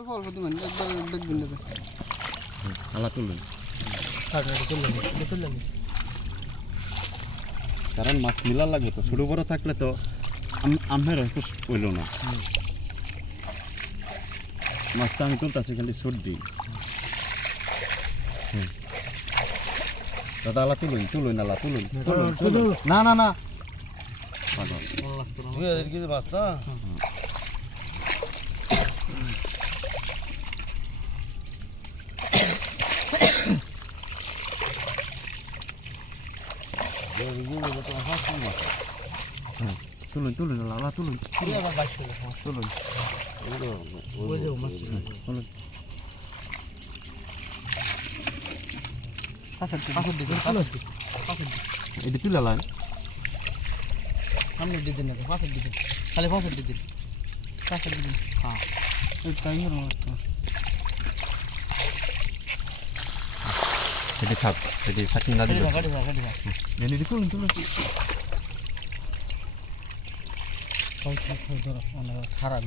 অল্প অল্প দিবেন একবার দেখবেন না আলা তুলুন কারণ মাছ মিলা লাগবে তো ছোট বড় থাকলে তো আমের হয়তো পইল না। মাছটা আমি তুলতেছি খালি সর্দি হুম। দাদা আলা তুলুন তুলুন আলা তুলুন তুলুন না না না। পাগল। দুই হাজার কেজি মাছ না? তুলুন তুলুন আলা তুলুন তুলুন তুলুন পাঁচের দিকে পাঁচের দিকে পাঁচের দিকে পাঁচের দিকে এটি তুলে আলা সামনের দিকে না পাঁচের দিকে খালি পাঁচের দিকে পাঁচের দিকে হ্যাঁ তাই গাড়ি দিলে যা গাড়ি যা গাড়ি যা এটি তুলুন তুলুন খারাপ